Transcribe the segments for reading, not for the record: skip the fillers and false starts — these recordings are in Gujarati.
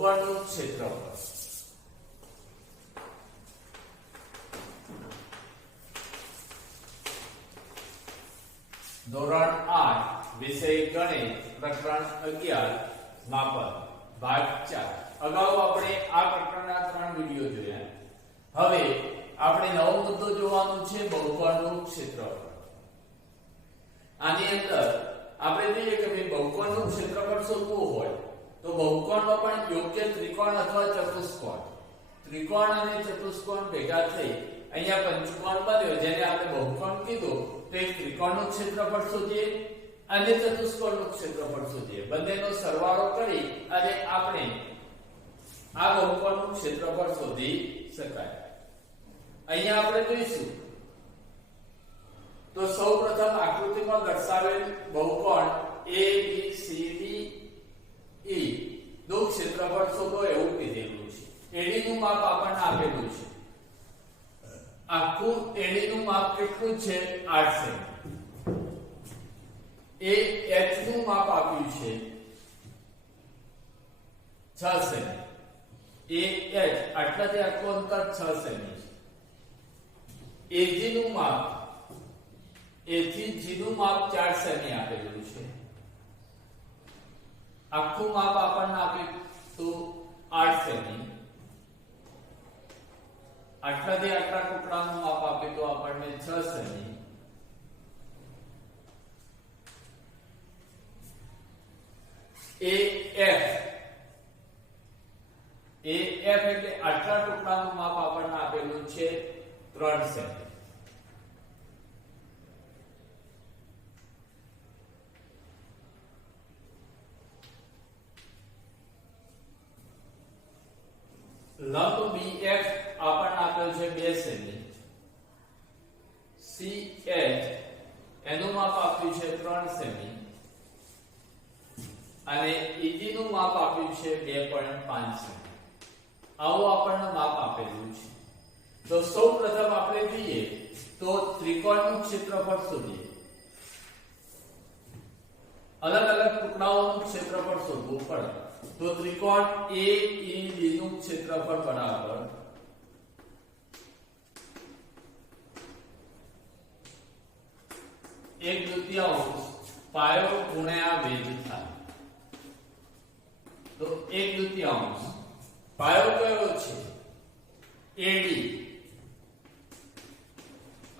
બહુકોણનું ક્ષેત્રફળ. ધોરણ 8 વિષય ગણિત પ્રકરણ 11 માપન ભાગ 4. અગાઉ આપણે આ પ્રકરણના 3 વિડિયો જોયા. હવે આપણે નવો મુદ્દો જોવાનો છે બહુકોણનું ક્ષેત્રફળ. આની અંદર આપણે જોઈએ કે ભાઈ બહુકોણનું ક્ષેત્રફળ શોધવું હોય તો બહુકોણમાં પણ યોગ્ય ત્રિકોણ અથવા ચતુષ્કોણ, ત્રિકોણ અને ચતુષ્કોણ ભેગા થઈ અહીંયા પંચકોણ બન્યો જેને આપણે બહુકોણ કીધું. તો એક ત્રિકોણનું ક્ષેત્રફળ શોધીએ અને ચતુષ્કોણનું ક્ષેત્રફળ શોધીએ. બંનેનો સરવાળો કરી અને આપણે આ બહુકોણનું ક્ષેત્રફળ શોધી શકાય. અહીંયા આપણે જોઈશું તો સૌપ્રથમ આકૃતિમાં દર્શાવેલ બહુકોણ ABCD E નું ક્ષેત્રફળ શોધો એવું કીધેલું છે. AD નું માપ આપણને આપેલું છે. આખું AD નું માપ કેટલું છે? 8 સેમી. AH નું માપ આપ્યું છે 6 સેમી. AH આટલાથી આટલું અંતર 6 સેમી છે. AG નું માપ A થી G નું માપ 4 સેમી આપેલું છે. આખું માપ આપણને આપ્યું તો 8 સેમી. આટલાથી આટલા ટુકડાનું માપ આપ્યું તો આપણને 6 સેમી. AF એટલે આટલા ટુકડાનું માપ આપણને આપેલું છે 3 સેમી. લંબ BF આપણને આપેલ છે 2 સેમી. CH એનું માપ આપ્યું છે 3 સેમી અને EG નું માપ આપ્યું છે 2.5 સેમી. આવું આપણને માપ આપેલું છે. તો સૌપ્રથમ આપણે જોઈએ તો ત્રિકોણનું ક્ષેત્રફળ શોધીએ. અલગ અલગ ટુકડાઓનું ક્ષેત્રફળ શોધવું પડે. તો ત્રિકોણ AED નું ક્ષેત્રફળ બરાબર એક દુત્યાંશ પાયો ગુણ્યા વેધ થાય. તો એક દુત્યાંશ પાયો કયો છે? AD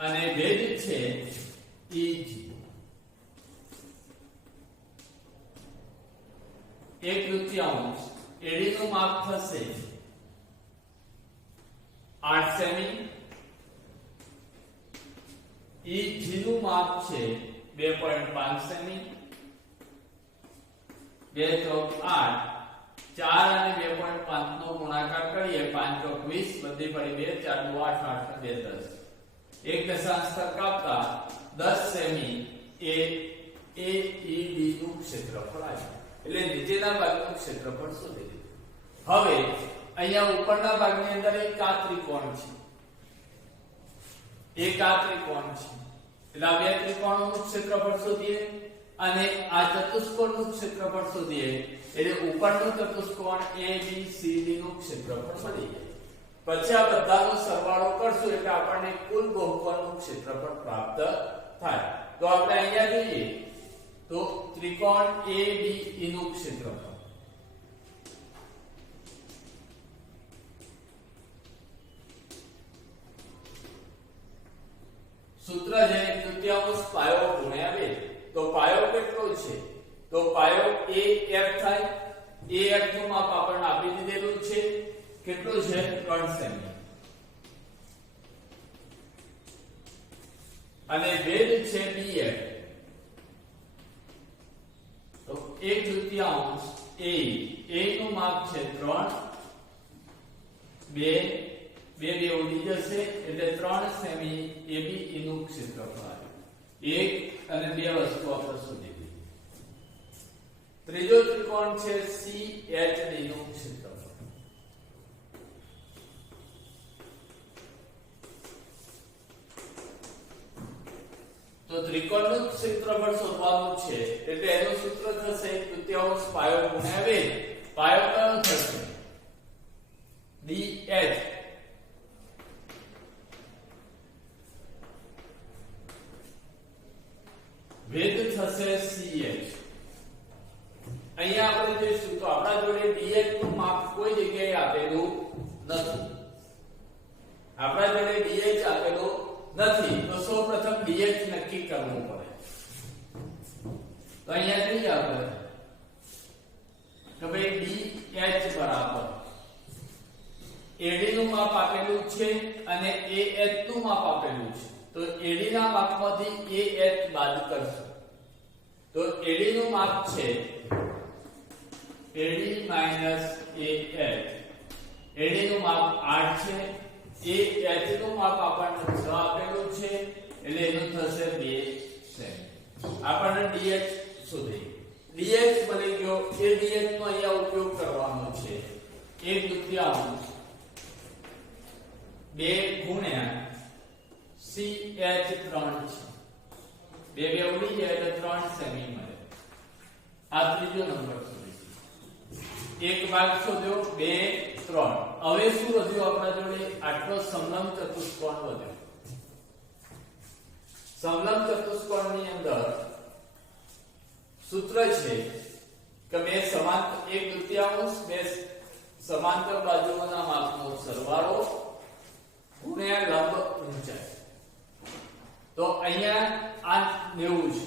અને વેધ છે EG. એક દુત્યાંશ AD નું માપ થશે 8 સેમી. EG નું માપ છે 2.5 સેમી. 2 ચોક 8, 4 અને 2.5 નો ગુણાકાર કરીએ 5 ચોક 20, બધી પડી 2, 4 દુ 8, 8 ને 2 10. એક દશાંશ સ્થળ કાપતા 10 સેમી એ AED નું ક્ષેત્રફળ આવ્યું. એટલે નીચેના ભાગનું ક્ષેત્રફળ શોધી લીધું. હવે અહીંયા ઉપરના ભાગની અંદર એક આ ત્રિકોણ છે. એક આ ત્રિકોણ છે. એટલે આ બે ત્રિકોણોનું ક્ષેત્રફળ શોધીએ અને આ ચતુષ્કોણનું ક્ષેત્રફળ શોધીએ. એટલે ઉપરનું ચતુષ્કોણ ABCD નું ક્ષેત્રફળ મળી જાય. પછી આ બધાનો સરવાળો કરશું એટલે આપણને કુલ બહુકોણનું ક્ષેત્રફળ પ્રાપ્ત થાય. તો આપણે અહીંયા જોઈએ તો ત્રિકોણ ADE નું ક્ષેત્રફળ સૂત્ર છે 1/3 પાયો ગુણ્યા વેધ. તો પાયો કેટલો છે? તો પાયો AF થાય. AF નું માપ આપણને આપી દીધેલું છે. કેટલું છે? 3 સેમી. અને વેધ છે BF. તો 1/3 A નું માપ છે 3. 2 ઉડી જશે એટલે 3 સેમી ABE નું ક્ષેત્રફળ આવ્યું. 1 અને 2 વસ્તુ આપણે શોધી લીધી. ત્રીજો ત્રિકોણ છે CHD નું ક્ષેત્રફળ. તો ત્રિકોણનું ક્ષેત્રફળ શોધવાનું છે એટલે એનું સૂત્ર થશે 1/3 પાયો ગુણ્યા વેધ. પાયો કયો થશે? અહીંયા આપણે જોઈશું તો આપણા જોડે dh નું માપ કોઈ જગ્યાએ આપેલું નથી. આપણા જોડે dh આપેલું નથી તો સૌપ્રથમ dh નક્કી કરવું પડે. તો અહીંયા જોઈએ આપણે કે ભાઈ dh બરાબર AD નું માપ આપેલું છે અને AH નું માપ આપેલું છે. તો AD ના માપમાંથી AH બાદ કરશું. તો AD નું માપ છે AD AH. AD નું માપ 8 છે. AH નું માપ આપણને 6 આપેલું છે એટલે એનું થશે 2 સેમી. આપણને dh શોધી. dh મળી ગયો. એ dh નો અહીંયા ઉપયોગ કરવાનો છે 1/2 2 ગુણ્યા CH3 છે. 2 ઉડી જાય એટલે 3 સેમી મળે. આ ત્રીજો નંબર શોધી. એક ભાગ શોધ્યો 2 3. હવે શું વધ્યું આપણા જોડે? આટલો સમલંબ ચતુષ્કોણ વધ્યો. સમલંબ ચતુષ્કોણની અંદર સૂત્ર છે કે બે સમાંતર 1/2 બે સમાંતર બાજુઓના માપનો સરવાળો ગુણ્યા લંબ ઊંચાઈ. તો અહીંયા આ 90 છે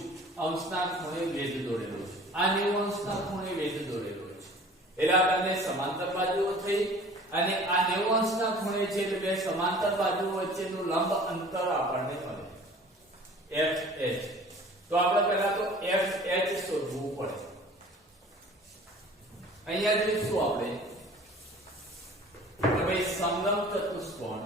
અંશના ખૂણે વેધ દોરેલો છે. આ 90 અંશના ખૂણે વેધ દોરેલો છે એટલે આપણને સમાંતર બાજુઓ થઈ અને આ 90 અંશના ખૂણે છે એટલે બે સમાંતર બાજુઓ વચ્ચેનું લંબ અંતર આપણને મળે FH. તો આપણે પહેલા તો FH શોધવું પડે. અહીંયા જોઈશું આપણે કે ભાઈ સમલંબ ચતુષ્કોણ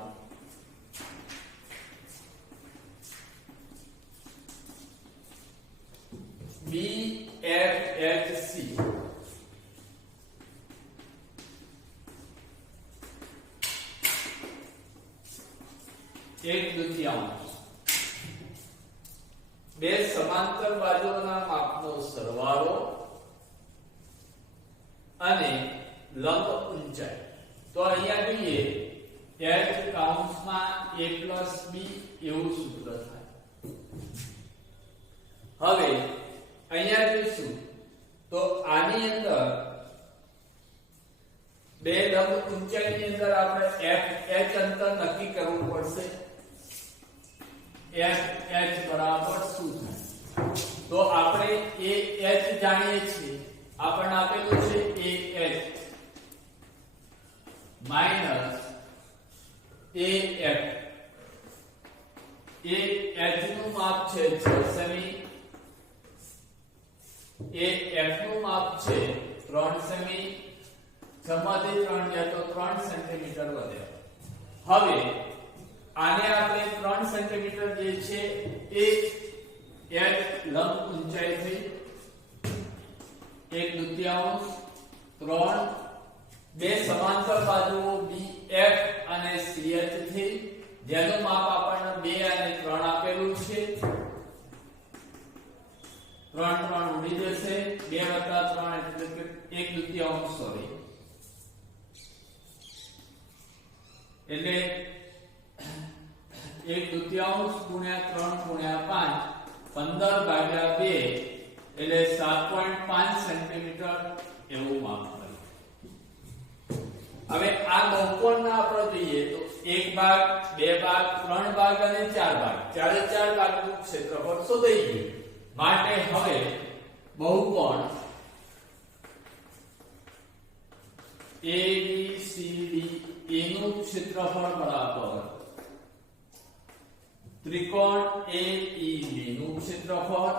BFHC એક દુત્યાંશ બે સમાંતર બાજુઓના માપનો સરવાળો અને લંબ ઊંચાઈ. તો અહીંયા જોઈએ h કૌંસમાં a + b એવું સૂત્ર થાય. હવે અહીંયા જોઈશું તો આની અંદર બે લંબ ઊંચાઈની અંદર આપણે FH અંતર નક્કી કરવું પડશે. FH બરાબર શું થાય? તો આપણે AH જાણીએ છીએ. આપણને આપેલું છે AH માઈનસ AF. AH નું માપ છે 6 સેમી. AF નું માપ છે 3 સેમી. 6 માંથી 3 ગયા તો 3 સેન્ટીમીટર વધે. હવે આને આપણે 3 સેન્ટીમીટર જે છે એ h લંબ ઊંચાઈ થઈ 1/2 3 બે સમાંતર બાજુઓ BF અને CH થી જેનું માપ આપણને 2 અને 3 આપેલું છે. 3 3 ઉડી જશે. 2 + 3 એટલે કે 1/2 સોરી એટલે 1/2 ગુણ્યા 3 ગુણ્યા 5 15/2 એટલે 7.5 સેન્ટીમીટર એવું માપ મળે. હવે આ બહુકોણના આપણે જોઈએ તો 1 ભાગ 2 ભાગ 3 ભાગ અને 4 ભાગ ચારે 4 ભાગનું ક્ષેત્રફળ શોધાઈ ગયું. માટે હવે બહુકોણ ABCD એનું ક્ષેત્રફળ બરાબર ત્રિકોણ AEB નું ક્ષેત્રફળ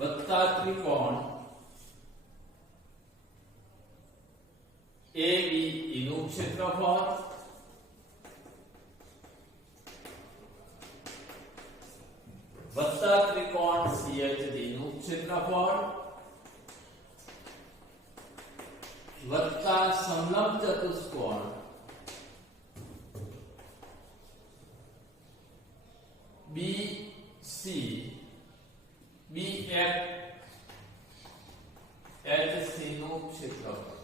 વત્તા ત્રિકોણ ABE નું ક્ષેત્રફળ વત્તા ત્રિકોણ CHD નું ક્ષેત્રફળ વત્તા સમલંબ ચતુષ્કોણ BC BFHC નું ક્ષેત્રફળ.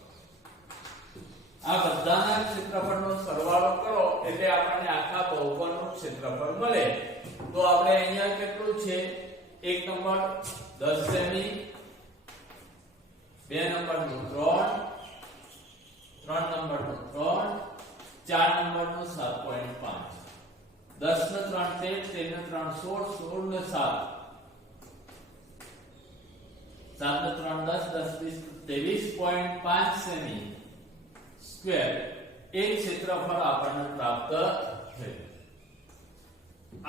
આ બધાના ક્ષેત્રફળનો સરવાળો કરો એટલે આપણને આખા ક્ષેત્રફળ મળે તો આપણે અહીંયા કેટલું છે એક નંબર 10 સેમી, બે નંબરનું 3, ત્રણ નંબરનું 3, ચાર નંબરનું 7.5, 10 ને 3 13, 13 ને 3 16, 16 ને 7, 7 ને 3 10, 10 20 23.5 સેમી સ્ક્વેર એક ક્ષેત્રફળ આપણને પ્રાપ્ત થયું.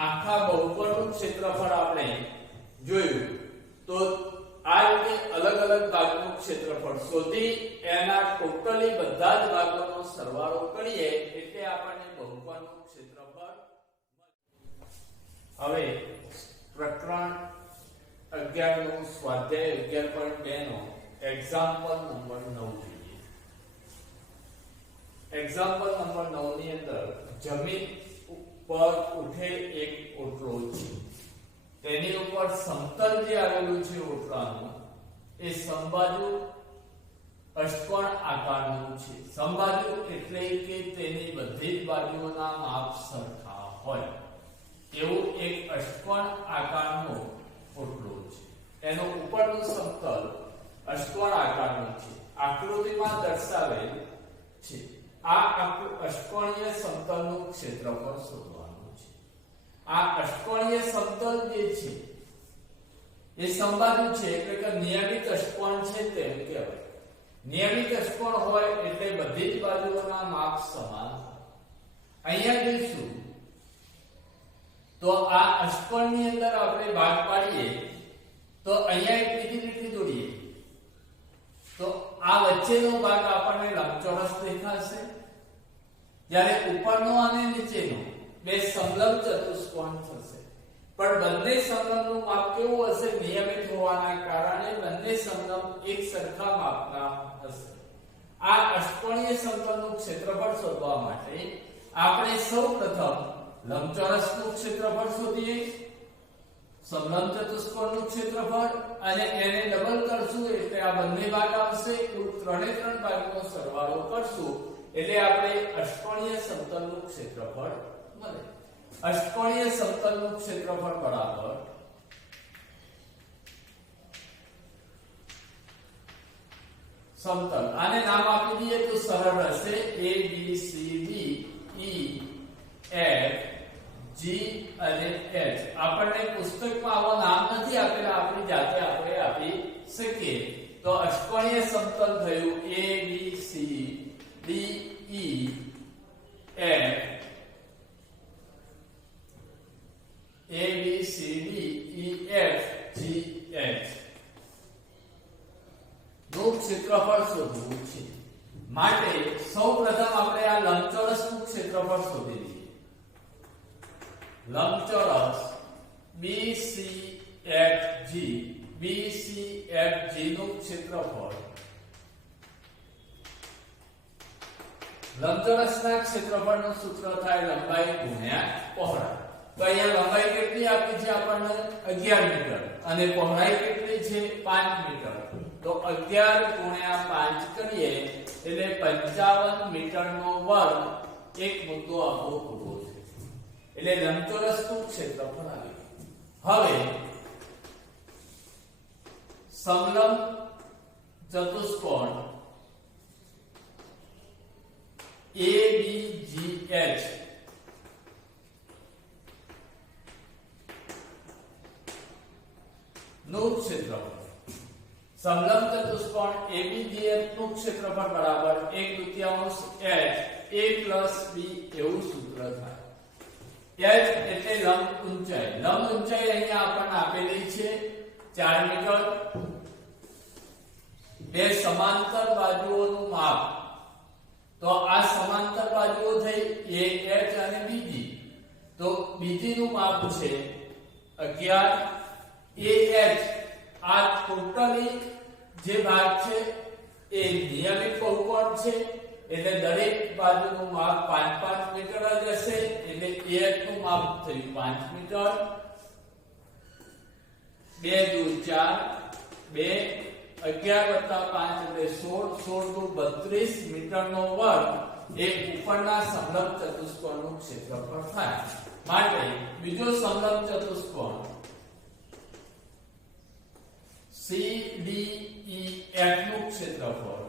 આખા બહુકોણનું ક્ષેત્રફળ આપણે જોયું તો આ રીતે અલગ અલગ ભાગનું ક્ષેત્રફળ શોધી એના ટોટલી બધા જ ભાગોનો સરવાળો કરીએ એટલે આપણને બહુકોણનું ક્ષેત્રફળ મળે. હવે પ્રકરણ 11 નું સ્વાધ્યાય 11.2 નો એક્ઝામ્પલ નંબર 9 જોઈએ. એક્ઝામ્પલ નંબર 9 ની અંદર જમીન ઉપર ઉઠે એક ઓટલો છે. તેની ઉપર સમતલ જે આવેલું છે ઓટલાનું એ સમબાજુ અષ્ટકોણ આકારનું છે. સમબાજુ એટલે કે તેની બધી જ બાજુઓના માપ સરખા હોય એવું એક અષ્ટકોણ આકારનો ઓટલો છે. એનો ઉપરનું સમતલ અષ્ટકોણ આકારનું છે, આકૃતિમાં દર્શાવેલ છે. આ અષ્ટકોણીય સમતલનું ક્ષેત્રફળ શોધવાનું છે. આ અષ્ટકોણીય સમતલ જે છે એ સમબાજુ છે એટલે કે નિયમિત અષ્ટકોણ છે તેમ કહેવાય. નિયમિત અષ્ટકોણ હોય એટલે બધી જ બાજુઓના માપ સમાન હોય. અહીંયા જોઈશું તો આ અષ્ટકોણની અંદર આપણે ભાગ પાડીએ તો અહીંયા એક બીજી લીટી દોરીએ તો આ વચ્ચેનો ભાગ આપણને લંબચોરસ દેખાશે, જ્યારે ઉપરનો અને નીચેનો બે સમલંબ ચતુષ્કોણ થશે. પણ બંને સમલંબનું માપ કેવું હશે? નિયમિત હોવાના કારણે બંને સમલંબ એક સરખા માપના હશે. આ અષ્ટકોણીય સમતલનું ક્ષેત્રફળ શોધવા માટે આપણે સૌપ્રથમ લંબચોરસનું ક્ષેત્રફળ શોધીએ, સમલંબ ચતુષ્કોણનું ક્ષેત્રફળ, અને એને ડબલ કરશું એટલે આ બંને ભાગ આવશે. કુલ 3 ભાગનો સરવાળો કરશું એટલે આપણે અષ્ટકોણીય સમતલનું ક્ષેત્રફળ મળે. અષ્ટકોણીય સમતલનું ક્ષેત્રફળ બરાબર સમતલ, આને નામ આપી દઈએ તો સરળ હશે A B C D E F G અને H. આપણને પુસ્તકમાં આવો નામ નથી આપેલા, આપણી જાતે આપણે આપી શકીએ. તો અષ્ટકોણીય સમતલ થયું A B C D E F A B C D E F G H નું ક્ષેત્રફળ શોધવું છે. માટે સૌપ્રથમ આપણે આ લંબચોરસનું ક્ષેત્રફળ શોધી લઈએ. લંબચોરસ BCFG નું ક્ષેત્રફળ, લંબચોરસના ક્ષેત્રફળનું સૂત્ર થાય લંબાઈ ગુણ્યા પહોળાઈ. તો અહીંયા લંબાઈ કેટલી આપી છે આપણને? 11 મીટર અને પહોળાઈ કેટલી છે? 5 મીટર. તો 11 ગુણ્યા 5 કરીએ એટલે 55 મીટરનો વર્ગ એક મુદ્દો આપણો પૂરો છે. એટલે લંબચોરસનું ક્ષેત્રફળ આવી ગયું. હવે સમલંબ ચતુષ્કોણ ABGH નું ક્ષેત્રફળ, સમલંબ ચતુષ્કોણ ABGH નું ક્ષેત્રફળ બરાબર 1/2 h a b એવું સૂત્ર થાય. h એટલે લંબ ઊંચાઈ. લંબ ઊંચાઈ અહીંયા આપણને આપેલી છે 4 મીટર. બે સમાંતર બાજુઓનું માપ, તો આ સમાંતર બાજુઓ થઈ એક h અને બીજી, તો બીજીનું માપ છે 11 ah. આ ટોટલી જે ભાગ છે એ નિયમિત બહુકોણ છે એટલે દરેક બાજુનું માપ 5 મીટર જ હશે. એટલે ah નું માપ થયું 5 મીટર. 2 દુ 4, 2 11 + 5 એટલે 16, 16 દુ 32 મીટરનો વર્ગ એ ઉપરના સમલંબ ચતુષ્કોણનું ક્ષેત્રફળ થાય. માટે બીજો સમલંબ ચતુષ્કોણ CDEF નું ક્ષેત્રફળ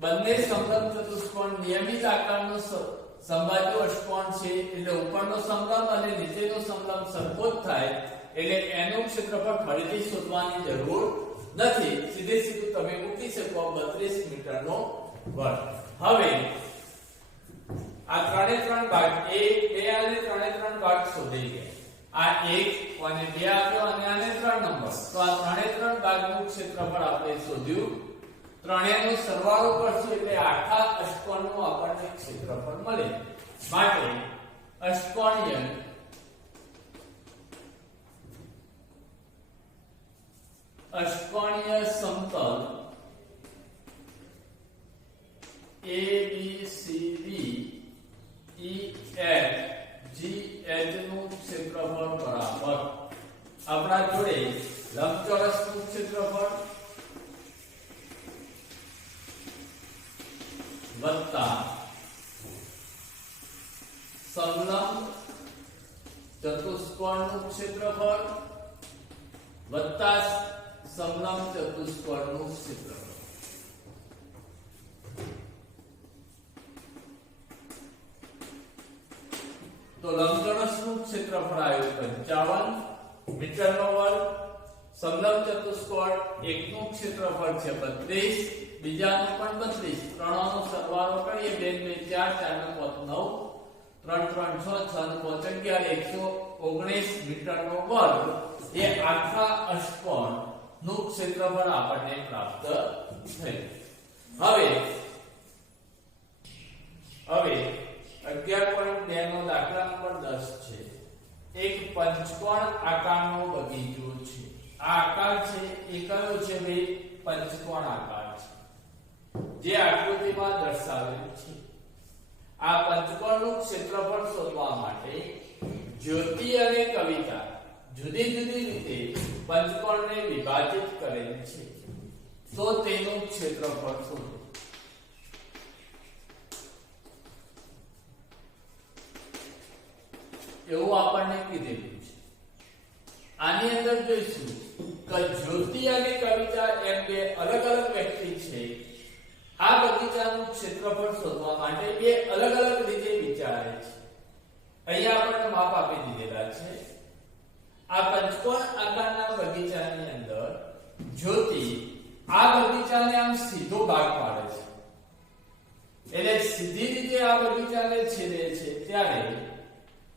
બંને સમલંબ ચતુષ્કોણ નિયમિત આકારનો સમબાજુ અષ્ટકોણ છે એટલે ઉપરનો સમલંબ અને નીચેનો સમલંબ સરખો જ થાય એટલે એનું ક્ષેત્રફળ ફરીથી શોધવાની જરૂર નથી. સીધે સીધું તમે મૂકી શકો 32 મીટરનો વર્ગ. હવે આ 3 ભાગ 1 2 અને 3 ભાગ શોધી ગયા. આ 1 અને 2 આપ્યો અને આને 3 નંબર. તો આ 3 ભાગનું ક્ષેત્રફળ આપણે શોધ્યું. ત્રણેયનો સરવાળો કરશું એટલે આખા અષ્ટકોણનું આપણને ક્ષેત્રફળ મળે. માટે અષ્ટકોણીય સમતલ ABCD EFGH નું ક્ષેત્રફળ બરાબર આપણા જોડે લંબચોરસનું ક્ષેત્રફળ વત્તા સમલંબ ચતુષ્કોણનું ક્ષેત્રફળ વત્તા સમલંબ ચતુષ્કોણનું ક્ષેત્રફળ. તો લંબચોરસનું ક્ષેત્રફળ આવ્યું 55 મીટરનો વર્ગ. સમલંબ ચતુષ્કોણ એકનું ક્ષેત્રફળ છે 32, બીજાનું પણ 32. ત્રણનો સરવાળો કરીએ 2 2 4 4 9 3 3 6 6 5 11 119 મીટરનો વર્ગ એ આખા અષ્ટકોણ નું ક્ષેત્રફળ આપણને પ્રાપ્ત થયું. હવે 11.2 નો દાખલા નંબર 10 છે. એક પંચકોણ આકારનો બગીચો છે. આ આકાર છે એ કયો છે ભાઈ? પંચકોણ આકાર છે જે આકૃતિમાં દર્શાવેલ છે. આ પંચકોણનું ક્ષેત્રફળ શોધવા માટે જ્યોતિ અને કવિતા જુદી જુદી રીતે પંચકોણને વિભાજિત કરેલ છે. તો તેનું ક્ષેત્રફળ શોધો. એવું આપણને કીધેલું છે. આની અંદર જોઈશું કે જ્યોતિ અને કવિતા એમ બે અલગ અલગ વ્યક્તિ છે. આ બગીચાનું ક્ષેત્રફળ શોધવા માટે બે અલગ અલગ રીતે વિચારે છે. અહીંયા આપણને માપ આપી દીધેલા છે. આ પંચકોણ આકારના બગીચાની અંદર જ્યોતિ આ બગીચાને આમ સીધો ભાગ પાડે છે. એટલે સીધી રીતે આ બગીચાને છેદે છે ત્યારે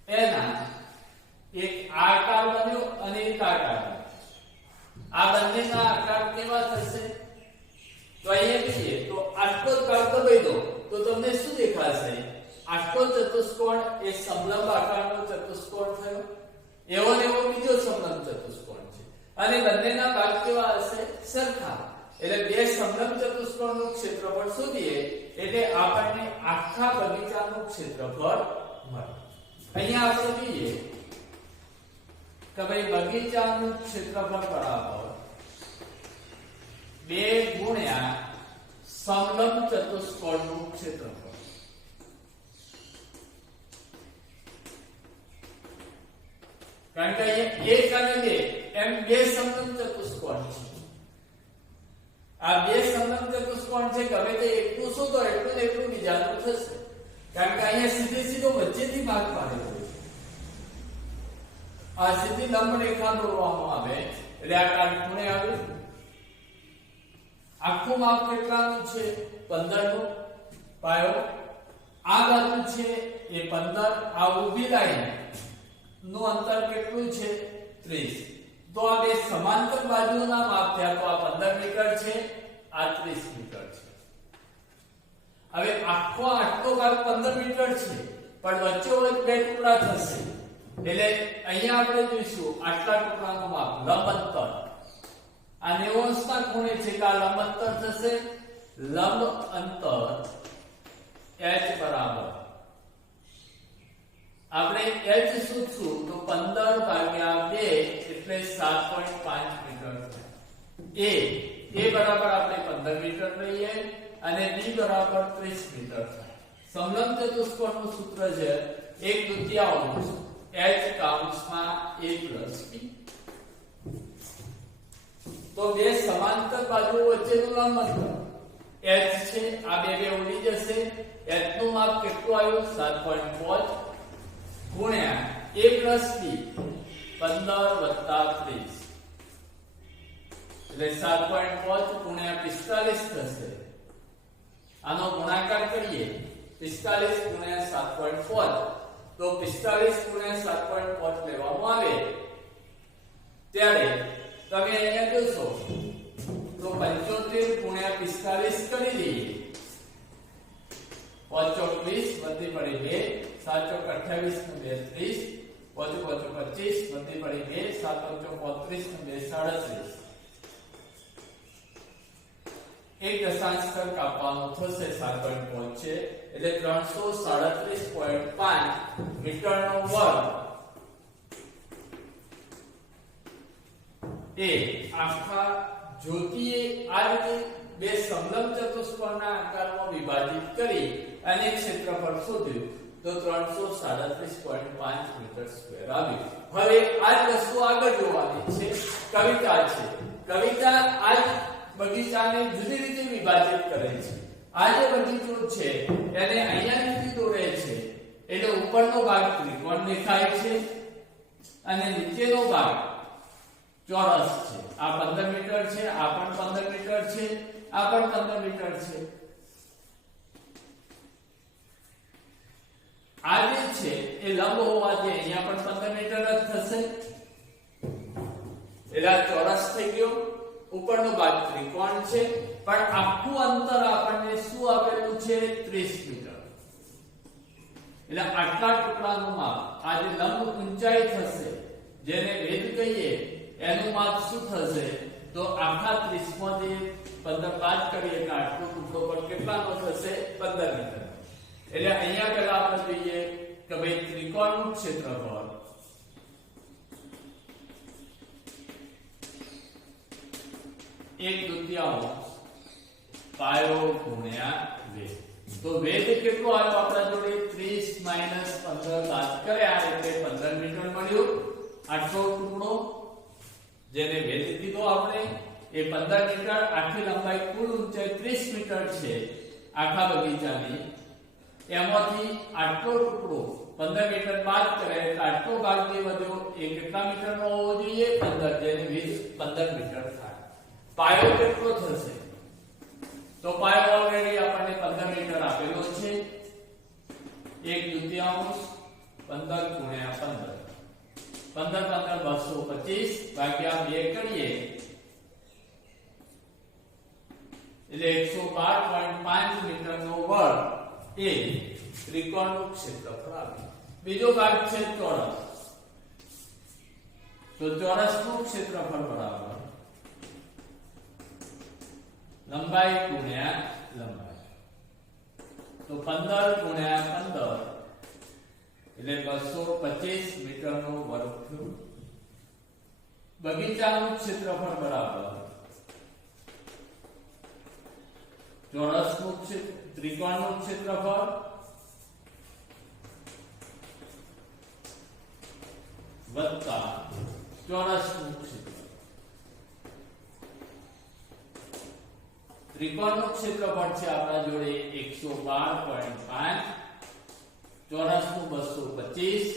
એના એક આકાર બન્યો અને એક આકાર બન્યો. આ બંનેના આકાર કેવા થશે? તો અહીંયા કહીએ તો આટલો ભાગ દબાઈ દો તો તમને શું દેખાશે? આટલો ચતુષ્કોણ એ સમલંબ આકારનો ચતુષ્કોણ થયો. એવો ને એવો બીજો સમલંબ ચતુષ્કોણ છે અને બંનેના ભાગ કેવા હશે? સરખા. એટલે બે સમલંબ ચતુષ્કોણનું ક્ષેત્રફળ શોધીએ એટલે આપણને આખા બગીચાનું ક્ષેત્રફળ મળે. અહીંયા આપણે જોઈએ કે ભાઈ બગીચાનું ક્ષેત્રફળ બરાબર 2 ગુણ્યા સમલંબ ચતુષ્કોણનું ક્ષેત્રફળ. કારણ કે અહીંયા 1 અને 2 એમ બે સમલંબ ચતુષ્કોણ છે. આ બે સમલંબ ચતુષ્કોણ છે કે હવે તે એકનું શોધો એટલું ને એટલું બીજાનું થશે. કારણ કે અહીંયા સીધે સીધો વચ્ચેથી ભાગ પાડેલો છે. આ સીધી લંબ રેખા દોરવામાં આવે એટલે આ કાટખૂણે આવે. આખું માપ કેટલાનું છે? 15 નું પાયો. આ બાજુ છે એ 15. આ ઊભી લાઈન નું અંતર કેટલું છે? 30. તો આ બે સમાંતર બાજુના માપ થયા. તો આ 15 મીટર છે, આ 30 મીટર છે. હવે આખો ભાગ 15 મીટર છે પણ વચ્ચે બે ટુકડા થશે. એટલે અહીંયા આપણે જોઈશું આટલા ટુકડાનું માપ લંબ અંતર. આ 90 અંશના ખૂણે છે કે આ લંબ અંતર થશે. લંબ અંતર h બરાબર આપણે h શોધશું તો 15 ભાગ્યા 2 એટલે 7.5 મીટર થાય. a બરાબર આપણે 15 મીટર લઈએ અને b બરાબર 30 મીટર થાય. સમલંબ ચતુષ્કોણનું સૂત્ર છે 1/2 h કૌંસમાં a plus b. તો બે સમાંતર બાજુઓ વચ્ચેનું લંબ અંતર h છે, આ બે ઉડી જશે. h નું માપ કેટલું આવ્યું? 7.5 ગુણ્યા a plus b 15 + 30 એટલે 7.5 ગુણ્યા 45 થશે. આનો ગુણાકાર કરીએ 45 ગુણ્યા 7.5 તો 45 ગુણ્યા 7.5 લેવામાં આવે ત્યારે તમે અહીંયા જોશો તો 75 ગુણ્યા 45 કરી દઈએ. 5 ચોક 20 વધી પડી 2, 7 ચોક 28 ને 2 30, 5 5 25 વધી પડી 2, 7 5 35 ને 2 37. એક દશાંશ સ્થળ કાપવાનું થશે 7.5 છે એટલે 337.5 મીટરનો વર્ગ એ આખા જ્યોતિએ આ રીતે બે સમલંબ ચતુષ્કોણના આકારમાં વિભાજિત કરી અને ક્ષેત્રફળ શોધ્યું તો 337.5 મીટર સ્ક્વેર આવ્યું. હવે આ જ વસ્તુ આગળ જોવાની છે. કવિતા છે. કવિતા આ બગીચાને જુદી રીતે વિભાજિત કરે છે. આ જે બગીચો છે એને અહીંયા લીટી દોરે છે એટલે ઉપરનો ભાગ ત્રિકોણ દેખાય છે અને નીચેનો ભાગ ચોરસ છે. આ 15 મીટર છે, આ પણ 15 મીટર છે, આ પણ 15 મીટર છે. આ જે છે એ લંબ હોવાથી અહીંયા પણ 15 મીટર જ થશે એટલે આ ચોરસ થઈ ગયો. ઉપરનો ભાગ ત્રિકોણ છે પણ આખું અંતર આપણને શું આપેલું છે? 30 મીટર. એટલે આટલા ટુકડાનું માપ આ જે લંબ ઊંચાઈ થશે જેને વેધ કહીએ એનું માપ શું થશે? તો આખા 30 માંથી 15 બાદ કરીએ તો આટલો ટુકડો પર કેટલાનો થશે? 15 મીટર. એટલે અહીંયા પહેલા આપણે જોઈએ કે ભાઈ ત્રિકોણનું ક્ષેત્રફળ 1/2 પાયો ગુણ્યા વેધ. તો વેધ કેટલો આવ્યો આપણા જોડે? 30 - 15 બાદ કર્યા એટલે 15 મીટર મળ્યું. આટલો ટુકડો જેને વેધ કીધો આપણે એ 15 મીટર. આખી લંબાઈ કુલ ઊંચાઈ 30 મીટર છે આખા બગીચાની. એમાંથી આટલો ટુકડો 15 મીટર બાદ કરે એટલે આટલો ભાગ જે વધ્યો એ કેટલા મીટરનો હોવો જોઈએ? 15, જેની વેધ 15 મીટર થાય. પાયો કેટલો થશે? તો પાયો ઓલરેડી આપણને 15 મીટર આપેલો છે. 1/2 15 ગુણ્યા 15 15 225 ભાગ્યા 2 કરીએ એટલે 112.5 મીટરનો વર્ગ એ ત્રિકોણનું ક્ષેત્રફળ આવ્યું. બીજો ભાગ છે ચોરસ. તો ચોરસનું ક્ષેત્રફળ બરાબર લંબાઈ ગુણ્યા લંબાઈ. તો 15 ગુણ્યા 15 એટલે 225 મીટરનો વર્ગ થયું. બગીચાનું ક્ષેત્રફળ બરાબર ચોરસનું ત્રિકોણનું ક્ષેત્રફળ વત્તા ચોરસનું ક્ષેત્રફળ. ત્રિકોણનું ક્ષેત્રફળ છે આપણા જોડે 112.5, ચોરસનું 225,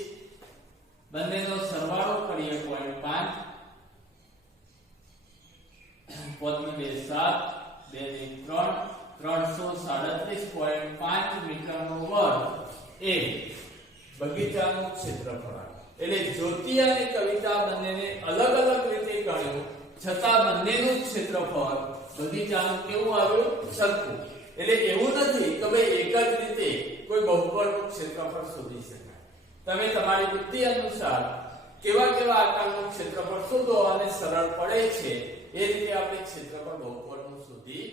બંનેનો સરવાળો કરીએ 0.5, 5 2 7 2 3 337.5 મીટરનો વર્ગ એ બગીચાનું ક્ષેત્રફળ. એટલે જ્યોતિ અને કવિતા બંનેને અલગ અલગ રીતે ગણ્યું છતાં બંનેનું ક્ષેત્રફળ બગીચાનું કેવું આવ્યું? સરખું. એટલે એવું નથી કે ભાઈ એક જ રીતે કોઈ બહુપદનું ક્ષેત્રફળ શોધી શકાય. તમે તમારી બુદ્ધિ અનુસાર કેવા કેવા આકારનું ક્ષેત્રફળ શોધો અને સરળ પડે છે એ રીતે આપણે ક્ષેત્રફળ બહુપદનું શોધી